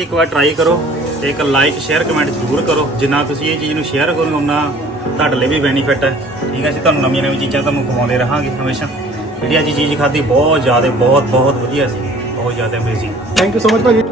एक बार ट्राई करो तो एक लाइक शेयर कमेंट जरूर करो। जिन्ना तुसीं ये चीज़ शेयर करोगे उन्ना तुहाडे लई भी बेनीफिट है। ठीक है, असीं तुहानूं नवीं नवीं चीज़ां तुहानूं खवाउंदे रहांगे हमेशा। जिहड़ी असीं चीज़ खाधी बहुत ज़्यादा बहुत वधिया सी, बहुत ज़्यादा amazing. Thank you so much भाजी।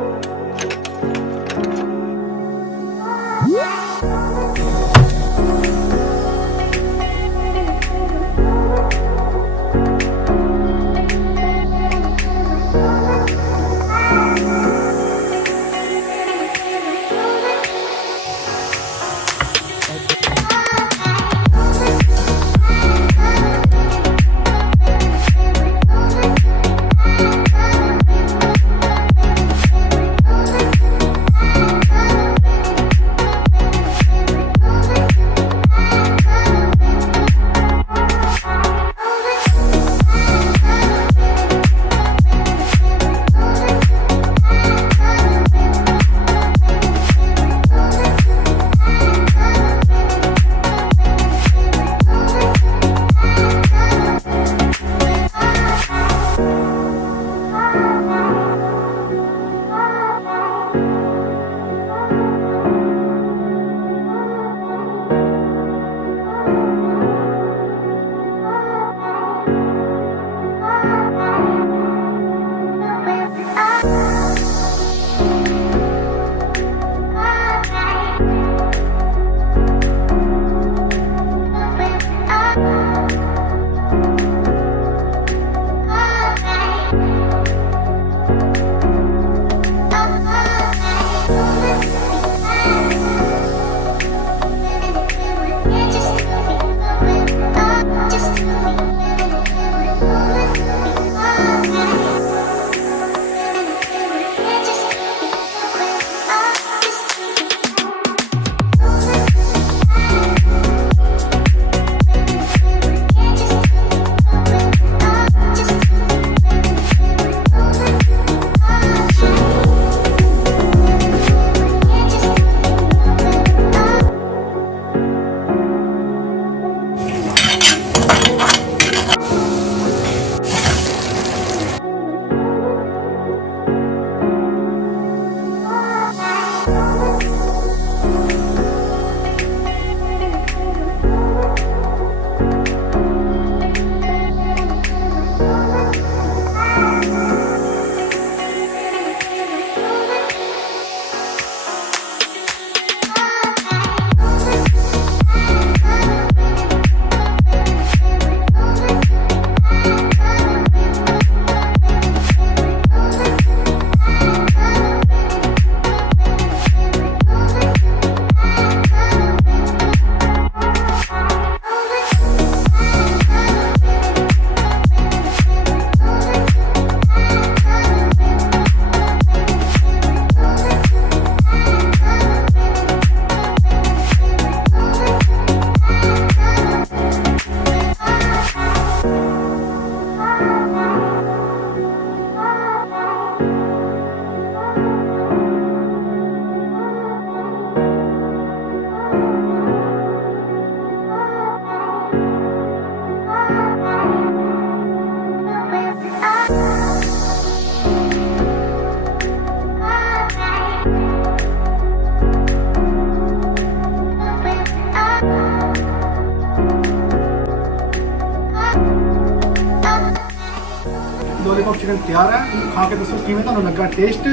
लॉलीपॉप चिकन तैयार है। इन्हें खा के दसो किवें तुहानूं लगा टेस्ट।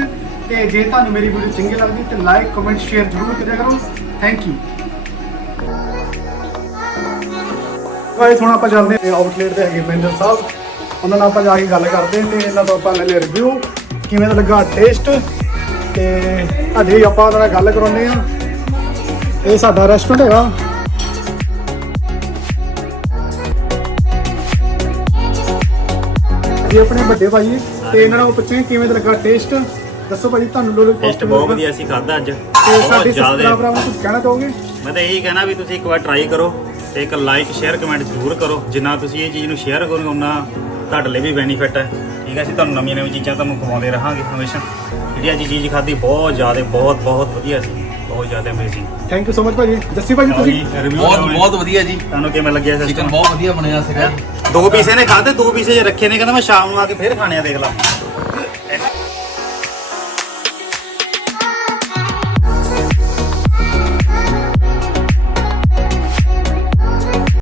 ते जे तुहानूं मेरी वीडियो चंगी लगदी ते लाइक कमेंट शेयर जरूर करिया करो। Thank you guys. हुण आपां चलदे हां आउटलेट ते हैगे मैनेजर साहब, उन्हां नाल आपां जाके गल करदे ते इन्हां तों आपां ले रिव्यू किवें दा लगा टेस्ट ते अजे आपां उन्हां नाल गल कराउने आ। ये साडा रेस्टोरेंट हैगा। ये अपने बड़े भाई ते इन्हां नाल पुछे किवें दा लगा टेस्ट। दसो भाई तुहानूं लोलीपॉप टेस्ट बहुत वधिया सी खादा अज। ते साडे सब्सक्राइबरां नूं कुछ कहना चाहोगे? मैं तो यही कहना भी तुसीं एक बार ट्राई करो तो एक लाइक शेयर कमेंट जरूर करो। जिन्ना तुसीं ये चीज़ शेयर करोगे उन्ना तुहाडे लई भी बेनीफिट है। ठीक है, असीं तुहानूं नवीं नवीं चीज़ां तुहानूं खवाउंदे रहांगे हमेशा। जिहड़ी असीं चीज़ खाधी बहुत ज़्यादा बहुत वधिया सी, बहुत ज़्यादा amazing. Thank you so much भाजी। जस्सी भाजी तुसीं बहुत वधिया जी। तुहानूं किवें लग्गिया सिस्टम? चिकन बहुत वधिया ਬਣਿਆ ਸੀਗਾ। दो पीसे ने खाते, दो पीसे रखे ने, कहंदा मैं शाम ਨੂੰ ਆ ਕੇ ਫੇਰ ਖਾਣੇ ਆ। देख ला